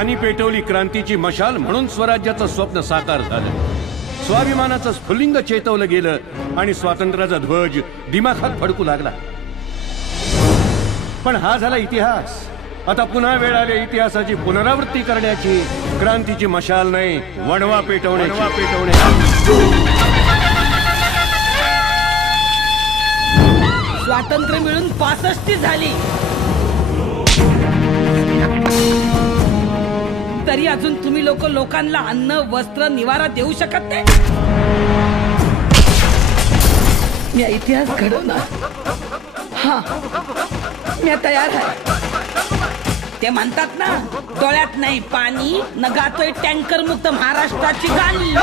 त्यांनी पेटवली क्रांतीची मशाल, म्हणून स्वराज्याचं स्वप्न साकार झालं. स्वाभिमानाचं स्फुल्लिंग चेतवलं गेलं आणि स्वातंत्र्याचा ध्वज दिमाखात फडकू लागला. पण हा झाला इतिहास. आता पुन्हा वेळ आली इतिहासाची पुनरावृत्ती करण्याची. क्रांतीची मशाल नाही, वणवा पेटवणे. स्वातंत्र्य मिळून 65 झाली, तरी अजून तुम्ही लोकांना अन्न, वस्त्र, निवारा देऊ शकत नाही. मी इतिहास घडवणार. हा, मी तयार आहे. ते म्हणतात ना, डोळ्यात नाही पाणी न गातोय टँकर मुक्त महाराष्ट्राची गाणी.